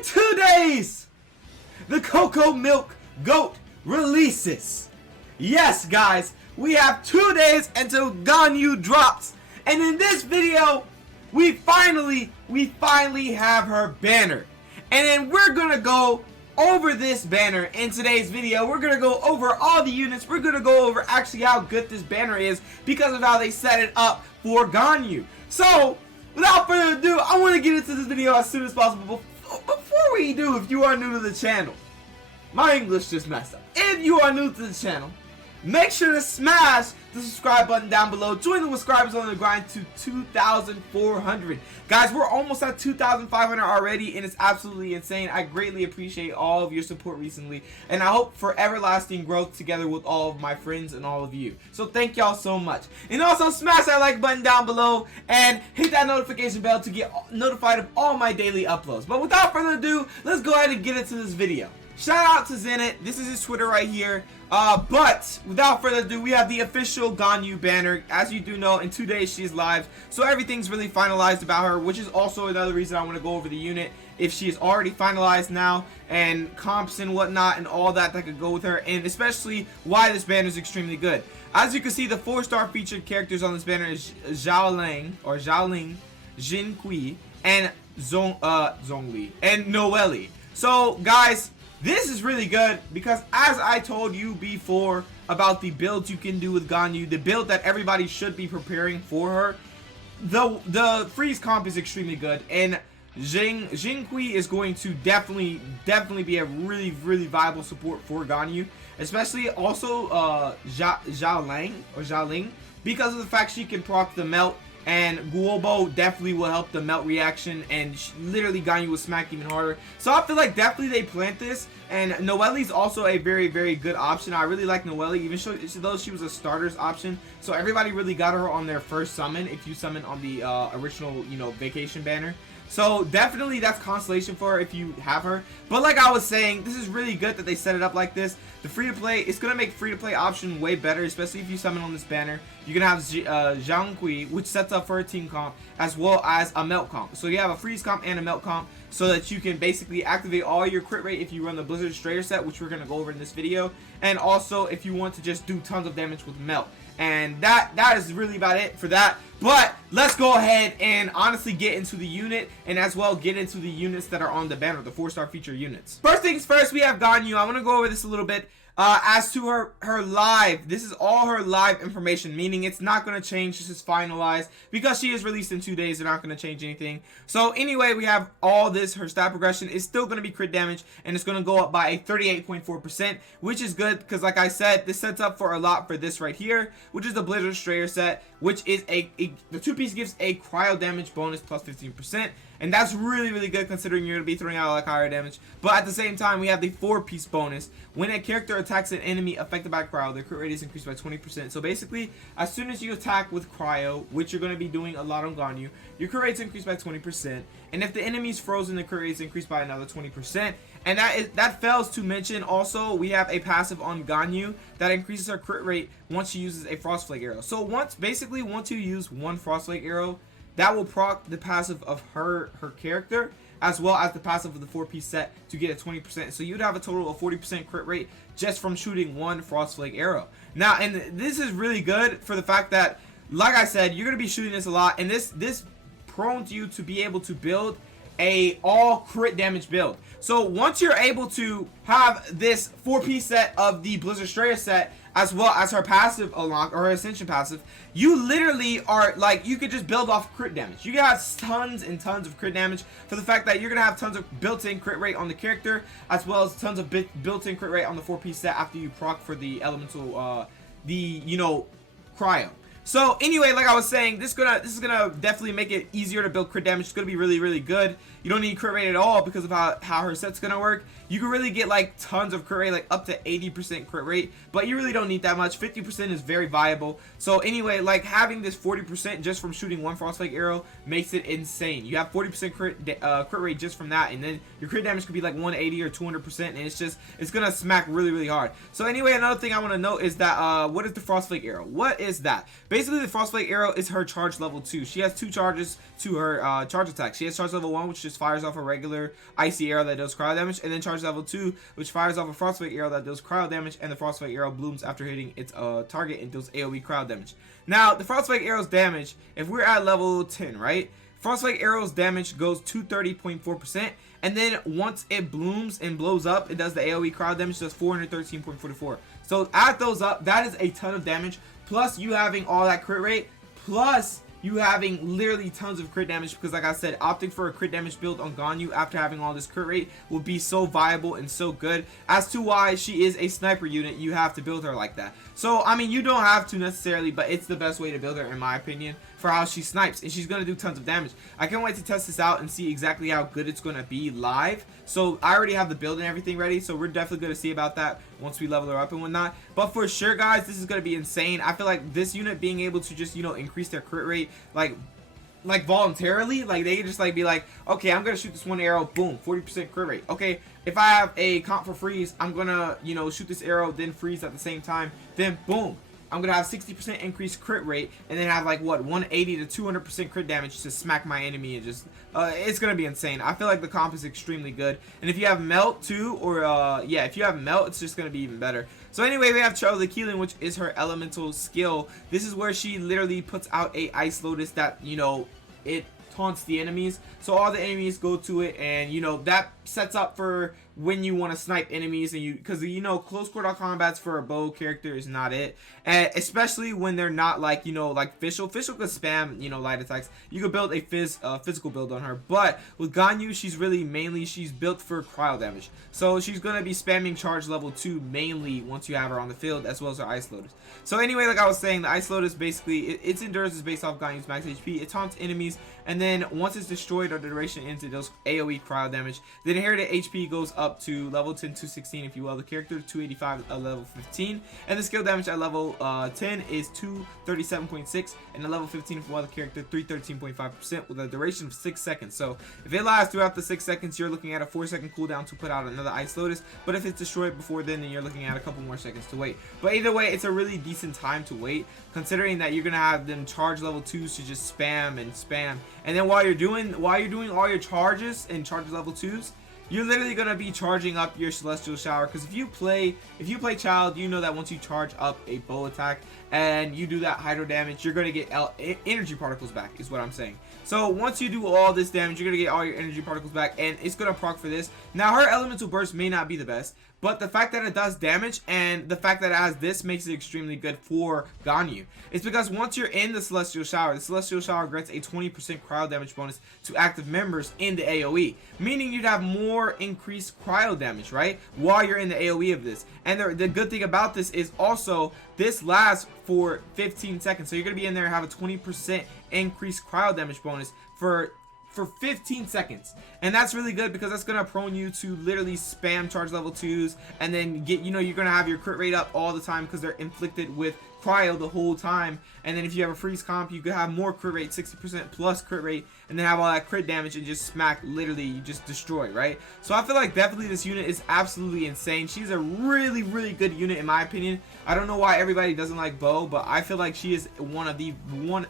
In 2 days, the Cocoa Milk Goat releases. Yes, guys, we have 2 days until Ganyu drops. And in this video, we finally have her banner. And then we're gonna go over this banner in today's video. We're gonna go over all the units. We're gonna go over actually how good this banner is because of how they set it up for Ganyu. So, without further ado, I want to get into this video as soon as possible. Before we do, if you are new to the channel, my English just messed up. If you are new to the channel, make sure to smash the subscribe button down below. Join the subscribers on the grind to 2,400. Guys, we're almost at 2,500 already, and it's absolutely insane. I greatly appreciate all of your support recently, and I hope for everlasting growth together with all of my friends and all of you. So thank y'all so much. And also smash that like button down below and hit that notification bell to get notified of all my daily uploads. But without further ado, let's go ahead and get into this video. Shout out to Zenit. This is his Twitter right here. But without further ado, we have the official Ganyu banner. As you do know, in 2 days she's live, so everything's really finalized about her, which is also another reason I want to go over the unit. If she is already finalized now, and comps and whatnot, and all that could go with her, and especially why this banner is extremely good. As you can see, the 4-star featured characters on this banner is xiangling, xingqiu, and zhongli, and noelle. So, guys, this is really good because as I told you before about the builds you can do with Ganyu, the build that everybody should be preparing for her, the freeze comp is extremely good, and xingqiu is going to definitely be a really viable support for Ganyu, especially also xiangling, because of the fact she can proc the melt. And Guobo definitely will help the melt reaction, and literally Ganyu will smack even harder. So I feel like definitely they plant this, and Noelle's also a very good option. I really like Noelle, even though she was a starter's option. So everybody really got her on their first summon if you summon on the original, vacation banner. So definitely that's consolation for her if you have her. But like I was saying, this is really good that they set it up like this. The free-to-play, it's going to make free-to-play option way better, especially if you summon on this banner. You're going to have xiangqiu, which sets up for a team comp, as well as a melt comp. So you have a freeze comp and a melt comp, so that you can basically activate all your crit rate if you run the Blizzard Strayer set, which we're going to go over in this video. And also if you want to just do tons of damage with melt. And that is really about it for that. But let's go ahead and honestly get into the unit, and as well get into the units that are on the banner, the 4-star feature units. First things first, we have Ganyu. I want to go over this a little bit. As to her live, this is all her live information, meaning it's not going to change. This is finalized because she is released in 2 days. They're not going to change anything. So anyway, we have all this. Her stat progression is still going to be crit damage, and it's going to go up by a 38.4%, which is good because, like I said, this sets up for a lot for this right here, which is the Blizzard Strayer set, which is the 2-piece gives a cryo damage bonus plus 15%. And that's really good considering you're going to be throwing out like higher damage. But at the same time, we have the 4-piece bonus. When a character attacks an enemy affected by cryo, their crit rate is increased by 20%. So basically, as soon as you attack with cryo, which you're going to be doing a lot on Ganyu, your crit rate is increased by 20%. And if the enemy is frozen, the crit rate is increased by another 20%. And that fails to mention also, we have a passive on Ganyu that increases her crit rate once she uses a Frost Flake arrow. So once you use one Frost Flake arrow, that will proc the passive of her character, as well as the passive of the 4-piece set to get a 20%. So you'd have a total of 40% crit rate just from shooting one Frost Flake arrow. Now, and this is really good for the fact that, like I said, you're going to be shooting this a lot, and this prone to you to be able to build a all crit damage build. So once you're able to have this 4-piece set of the Blizzard Strayer set, as well as her passive unlock, or her Ascension passive, you literally are like, you could just build off crit damage. You have tons and tons of crit damage for the fact that you're gonna have tons of built-in crit rate on the character, as well as tons of built-in crit rate on the 4-piece set after you proc for the elemental, cryo. So anyway, like I was saying, this is gonna definitely make it easier to build crit damage. It's gonna be really good. You don't need crit rate at all because of how her set's gonna work. You can really get like tons of crit rate, like up to 80% crit rate, but you really don't need that much. 50% is very viable. So anyway, like having this 40% just from shooting one Frostflake arrow makes it insane. You have 40% crit rate just from that, and then your crit damage could be like 180 or 200%, and it's gonna smack really hard. So anyway, another thing I want to note is that what is the Frostflake arrow? What is that? Basically, the Frostbite Arrow is her charge level 2. She has 2 charges to her charge attack. She has charge level 1, which just fires off a regular icy arrow that does cryo damage, and then charge level 2, which fires off a Frostbite Arrow that does cryo damage, and the Frostbite Arrow blooms after hitting its target and does AoE cryo damage. Now, the Frostbite Arrow's damage, if we're at level 10, right? Frostbite Arrow's damage goes to 30.4%, and then once it blooms and blows up, it does the AoE crowd damage, does 413.44. So add those up, that is a ton of damage, plus you having all that crit rate, plus you having literally tons of crit damage, because like I said, opting for a crit damage build on Ganyu after having all this crit rate will be so viable and so good. As to why she is a sniper unit, you have to build her like that. So I mean, you don't have to necessarily, but it's the best way to build her in my opinion for how she snipes, and she's going to do tons of damage. I can't wait to test this out and see exactly how good it's going to be live. So I already have the build and everything ready, so we're definitely going to see about that once we level her up and whatnot. But for sure guys, this is going to be insane. I feel like this unit being able to just, you know, increase their crit rate like voluntarily, like they just like be like, okay, I'm gonna shoot this one arrow, boom, 40% crit rate. Okay, if I have a comp for freeze, I'm gonna, you know, shoot this arrow then freeze at the same time, then boom, I'm gonna have 60% increased crit rate, and then have like what, 180 to 200% crit damage to smack my enemy, and just it's gonna be insane. I feel like the comp is extremely good, and if you have melt too, or yeah, if you have melt, it's just gonna be even better. So anyway, we have xiangling, which is her elemental skill. This is where she literally puts out a ice lotus that, you know, it taunts the enemies, so all the enemies go to it, and you know that sets up for when you want to snipe enemies, and you, because you know close quarter combats for a bow character is not it, and especially when they're not like, you know, like Fischl could spam, you know, light attacks. You could build a physical build on her, but with Ganyu, she's really mainly, she's built for cryo damage, so she's gonna be spamming charge level 2 mainly once you have her on the field, as well as her ice lotus. So anyway, like I was saying, the ice lotus basically, its endurance is based off Ganyu's max HP. It taunts enemies, and then once it's destroyed or the duration ends, it does AoE cryo damage. The inherited HP goes up to level 10 216 if you will the character, 285 at level 15, and the skill damage at level 10 is 237.6, and at level 15 if you will the character, 313.5% with a duration of 6 seconds. So if it lasts throughout the 6 seconds, you're looking at a 4-second cooldown to put out another ice lotus, but if it's destroyed before then you're looking at a couple more seconds to wait. But either way, it's a really decent time to wait, considering that you're gonna have them charge level 2s to just spam and spam, and then while you're doing all your charges and charge level 2s, you're literally gonna be charging up your celestial shower, because if you play child, you know that once you charge up a bow attack and you do that hydro damage, you're gonna get energy particles back, is what I'm saying. So once you do all this damage, you're gonna get all your energy particles back, and it's gonna proc for this. Now her elemental burst may not be the best, but the fact that it does damage and the fact that it has this makes it extremely good for Ganyu. It's because once you're in the Celestial Shower grants a 20% cryo damage bonus to active members in the AoE, meaning you'd have more increased cryo damage, right, while you're in the AoE of this. And the good thing about this is also this lasts for 15 seconds, so you're going to be in there and have a 20% increased cryo damage bonus for 15 seconds, and that's really good because that's gonna prone you to literally spam charge level 2s, and then get, you know, you're gonna have your crit rate up all the time because they're inflicted with cryo the whole time. And then if you have a freeze comp, you could have more crit rate, 60% plus crit rate, and then have all that crit damage and just smack, literally you just destroy, right? So I feel like definitely this unit is absolutely insane. She's a really good unit in my opinion. I don't know why everybody doesn't like Bo, but I feel like she is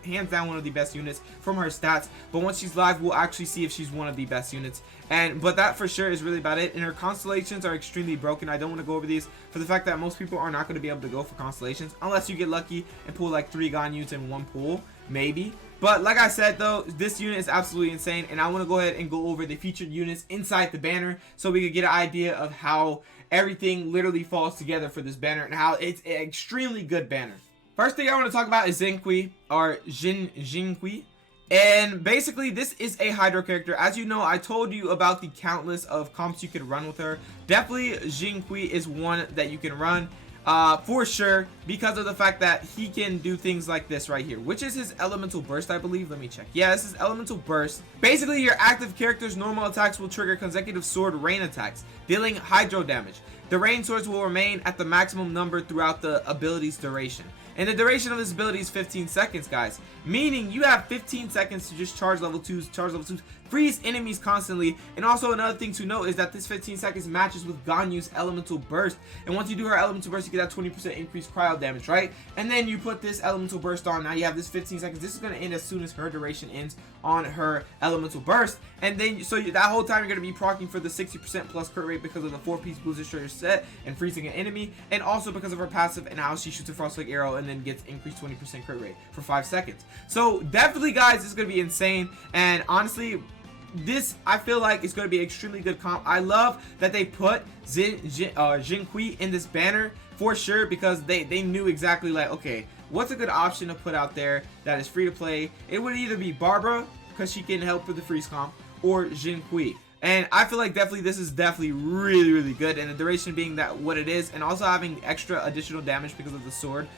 hands down one of the best units from her stats. But once she's live, we'll actually see if she's one of the best units. But that for sure is really about it. And her constellations are extremely broken. I don't want to go over these for the fact that most people are not going to be able to go for constellations unless you get lucky and pull like 3 Ganyus in one pull, maybe. But like I said though, this unit is absolutely insane, and I want to go ahead and go over the featured units inside the banner so we could get an idea of how everything literally falls together for this banner and how it's an extremely good banner. First thing I want to talk about is xingqiu, or xingqiu. And basically this is a hydro character. As you know, I told you about the countless of comps you could run with her. Definitely xingqiu is one that you can run for sure, because of the fact that he can do things like this right here, which is his elemental burst, I believe. Let me check. Yeah, this is elemental burst. Basically your active character's normal attacks will trigger consecutive sword rain attacks, dealing hydro damage. The rain swords will remain at the maximum number throughout the ability's duration. And the duration of this ability is 15 seconds, guys. Meaning you have 15 seconds to just charge level 2s, freeze enemies constantly. And also another thing to note is that this 15 seconds matches with Ganyu's elemental burst. And once you do her elemental burst, you get that 20% increased cryo damage, right? And then you put this elemental burst on. Now you have this 15 seconds. This is going to end as soon as her duration ends on her elemental burst. And then, so that whole time you're going to be proccing for the 60% plus crit rate because of the 4-piece Blizzard Destroyer set and freezing an enemy. And also because of her passive and how she shoots a frostbite arrow and then gets increased 20% crit rate for 5 seconds. So definitely, guys, this is going to be insane. And honestly, this I feel like is going to be extremely good comp. I love that they put xingqiu in this banner for sure, because they knew exactly like, okay, what's a good option to put out there that is free to play. It would either be Barbara, because she can help with the freeze comp, or xingqiu. And I feel like definitely this is definitely really good, and the duration being that what it is, and also having extra additional damage because of the sword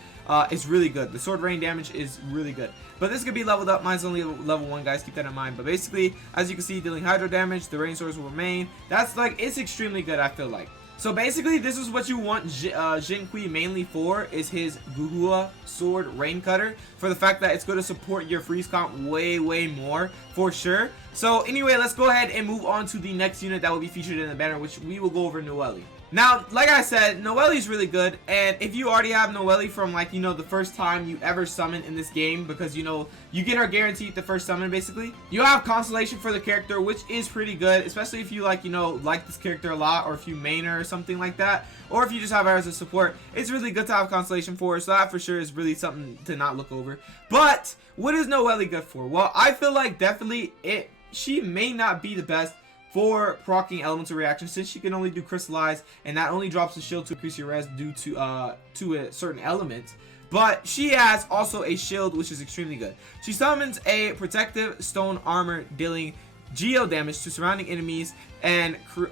is really good. The sword rain damage is really good, but this could be leveled up. Mine's only level 1, guys, keep that in mind. But basically, as you can see, dealing hydro damage, the rain swords will remain. That's like, it's extremely good, I feel like. So basically, this is what you want xingqiu mainly for, is his Guhua sword rain cutter, for the fact that it's going to support your freeze comp way more for sure. So anyway, let's go ahead and move on to the next unit that will be featured in the banner, which we will go over Noelle. Now, like I said, Noelle is really good, and if you already have Noelle from, like, you know, the first time you ever summon in this game, because, you know, you get her guaranteed the first summon, basically, you'll have constellation for the character, which is pretty good, especially if you, like, you know, like this character a lot, or if you main her or something like that, or if you just have her as a support. It's really good to have constellation for her, so that for sure is really something to not look over. But what is Noelle good for? Well, I feel like definitely she may not be the best for proccing elemental reactions, since she can only do crystallize, and that only drops the shield to increase your res due to a certain element. But she has also a shield, which is extremely good. She summons a protective stone armor, dealing geo damage to surrounding enemies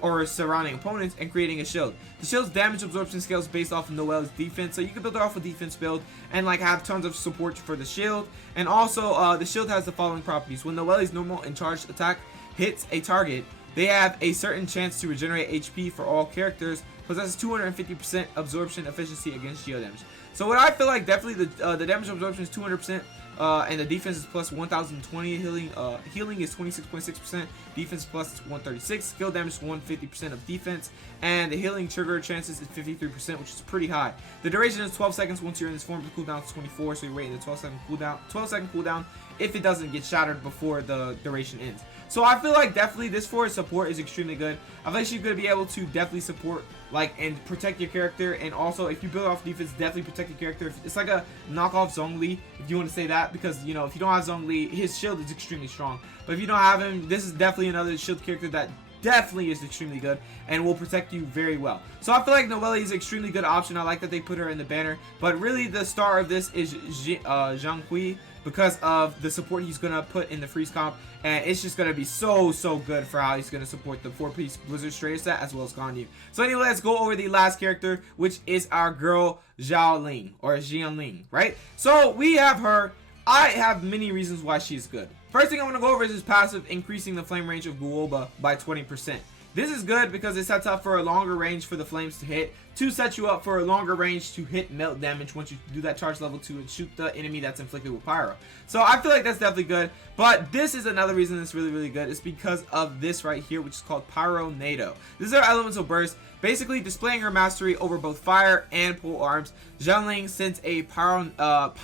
or surrounding opponents, and creating a shield. The shield's damage absorption scales based off of Noelle's defense, so you can build her off a defense build and like have tons of support for the shield. And also the shield has the following properties: when Noelle's normal and charged attack hits a target, they have a certain chance to regenerate HP for all characters, possesses 250% absorption efficiency against geo damage. So what I feel like, definitely the damage absorption is 200%, and the defense is plus 1020, healing is 26.6%, defense plus 136, skill damage 150% of defense, and the healing trigger chances is 53%, which is pretty high. The duration is 12 seconds once you're in this form. The cooldown is 24, so you're waiting the 12-second cooldown if it doesn't get shattered before the duration ends. So I feel like definitely this for support is extremely good. I feel like she's going to be able to definitely support like and protect your character, and also if you build off defense, definitely protect your character. It's like a knockoff Zhongli, if you want to say that, because you know, if you don't have Zhongli, his shield is extremely strong. But if you don't have him, this is definitely another shield character that definitely is extremely good and will protect you very well. So I feel like Noelle is an extremely good option. I like that they put her in the banner, but really the star of this is xingqiu, because of the support he's gonna put in the freeze comp, and it's just gonna be so good for how he's gonna support the 4-piece Blizzard Destroyer set as well as Ganyu. So anyway, let's go over the last character, which is our girl xiangling, or xiangling, right? So we have her. I have many reasons why she's good. First thing I want to go over is his passive, increasing the flame range of Guoba by 20%. This is good because it sets up for a longer range for the flames to hit, to set you up for a longer range to hit melt damage once you do that charge level 2 and shoot the enemy that's inflicted with pyro. So I feel like that's definitely good, but this is another reason it's really good. It's because of this right here, which is called Pyronado. This is our elemental burst, basically displaying her mastery over both fire and pole arms. Xiangling sends a Pyronado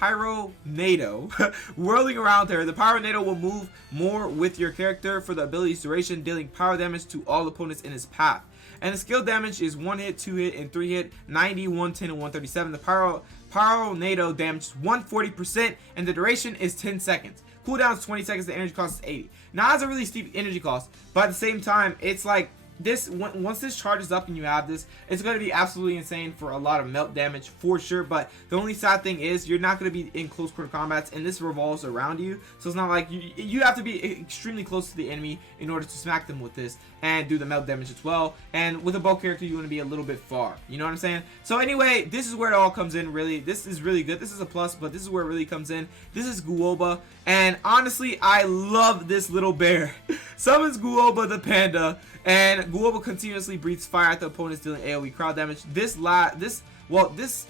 whirling around her. The Pyronado will move more with your character for the ability's duration, dealing pyro damage to all opponents in his path. And the skill damage is 1 hit, 2 hit, and 3 hit, 90, 110, and 137. The Pyronado damages 140%, and the duration is 10 seconds. Cooldown is 20 seconds, the energy cost is 80. Now, it has a really steep energy cost, but at the same time, it's like, this once this charges up and you have this, it's going to be absolutely insane for a lot of melt damage for sure. But the only sad thing is you're not going to be in close quarter combats, and this revolves around you, so it's not like you have to be extremely close to the enemy in order to smack them with this and do the melt damage as well. And with a bow character, you want to be a little bit far, you know what I'm saying? So anyway, this is where it all comes in. Really, this is really good. This is a plus, but this is where it really comes in. This is Guoba, and honestly, I love this little bear. Summons Guoba the panda, and Guoba continuously breathes fire at the opponents, dealing AoE crowd damage.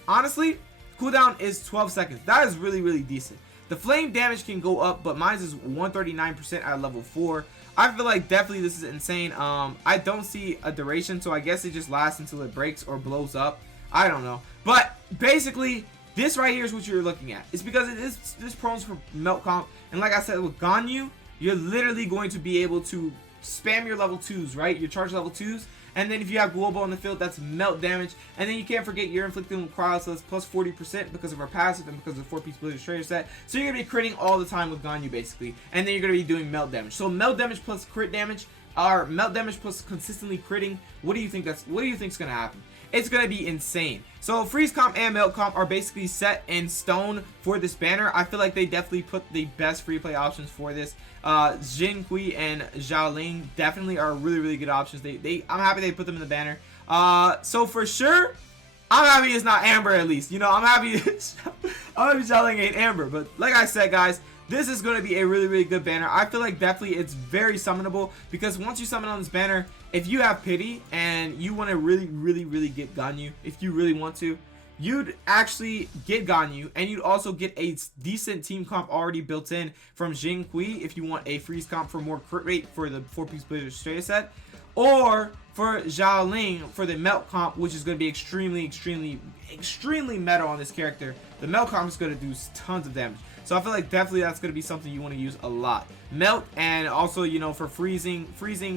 Honestly, Cooldown is 12 seconds. That is really decent. The flame damage can go up, but mine is 139% at level 4. I feel like definitely this is insane. I don't see a duration, so I guess it just lasts until it breaks or blows up. I don't know. But basically, this right here is what you're looking at. It's because it is this prone for melt comp. And like I said, with Ganyu, you're literally going to be able to spam your level 2s, right? Your charge level 2s. And then if you have global on the field, that's melt damage. And then you can't forget you're inflicting with cryo, so that's plus 40% because of our passive and because of the 4-piece Blizzard Strayer set. So you're going to be critting all the time with Ganyu, basically. And then you're going to be doing melt damage. So melt damage plus crit damage, or melt damage plus consistently critting, what do you think is going to happen? It's going to be insane. So freeze comp and melt comp are basically set in stone for this banner. I feel like they definitely put the best free play options for this. Xingqiu and xiangling definitely are really good options. I'm happy they put them in the banner. So for sure, I'm happy it's not Amber at least. You know, I'm happy xiangling ain't Amber. But like I said, guys, this is going to be a really good banner. I feel like definitely it's very summonable, because once you summon on this banner, if you have pity and you want to really get Ganyu, if you really want to, you'd actually get Ganyu, and you'd also get a decent team comp already built in from Xingqiu if you want a freeze comp for more crit rate for the 4-piece Blizzard Strayer set, or for xiangling for the melt comp, which is going to be extremely meta on this character. The melt comp is going to do tons of damage. So I feel like definitely that's going to be something you want to use a lot. Melt, and also, you know, for freezing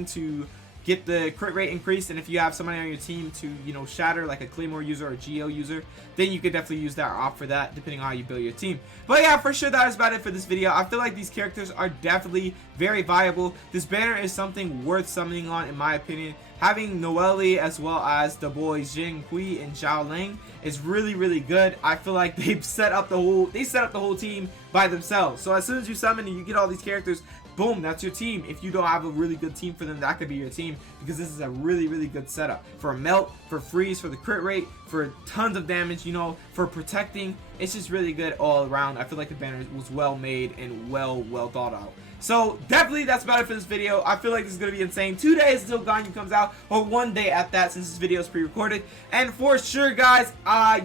to get the crit rate increased, and if you have somebody on your team to, you know, shatter, like a Claymore user or a Geo user, then you could definitely use that or opt for that, depending on how you build your team. But yeah, for sure, that is about it for this video. I feel like these characters are definitely very viable. This banner is something worth summoning on, in my opinion. Having Noelle as well as the boys Xingqiu and xiangling is really good. I feel like they've set up the whole team by themselves. So as soon as you summon and you get all these characters, boom, that's your team. If you don't have a really good team for them, that could be your team, because this is a really good setup for melt, for freeze, for the crit rate, for tons of damage, you know, for protecting. It's just really good all around. I feel like the banner was well made and well thought out. So definitely that's about it for this video. I feel like this is going to be insane. 2 days until Ganyu comes out, or 1 day at that, since this video is pre-recorded. And for sure, guys,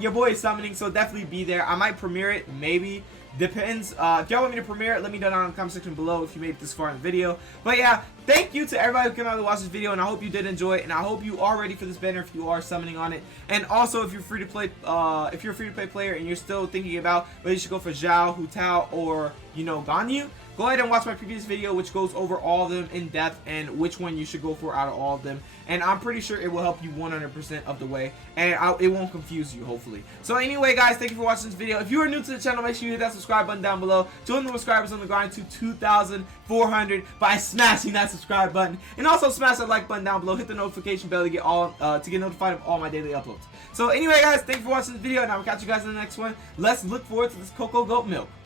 your boy is summoning, so definitely be there. I might premiere it, maybe. Depends. If y'all want me to premiere it, let me know down in the comment section below if you made it this far in the video. But yeah, thank you to everybody who came out to watch this video, and I hope you did enjoy it, and I hope you are ready for this banner if you are summoning on it. And also, if you're free to play, player and you're still thinking about whether you should go for Zhao, Hu Tao, or, you know, Ganyu, go ahead and watch my previous video, which goes over all of them in depth and which one you should go for out of all of them. And I'm pretty sure it will help you 100% of the way, and it won't confuse you, hopefully. So anyway, guys, thank you for watching this video. If you are new to the channel, make sure you hit that subscribe button down below. Join the subscribers on the grind to 2,400 by smashing that subscribe button, and also smash that like button down below. Hit the notification bell to get notified of all my daily uploads. So anyway, guys, thank you for watching this video, and I will catch you guys in the next one. Let's look forward to this Cocoa Goat Milk.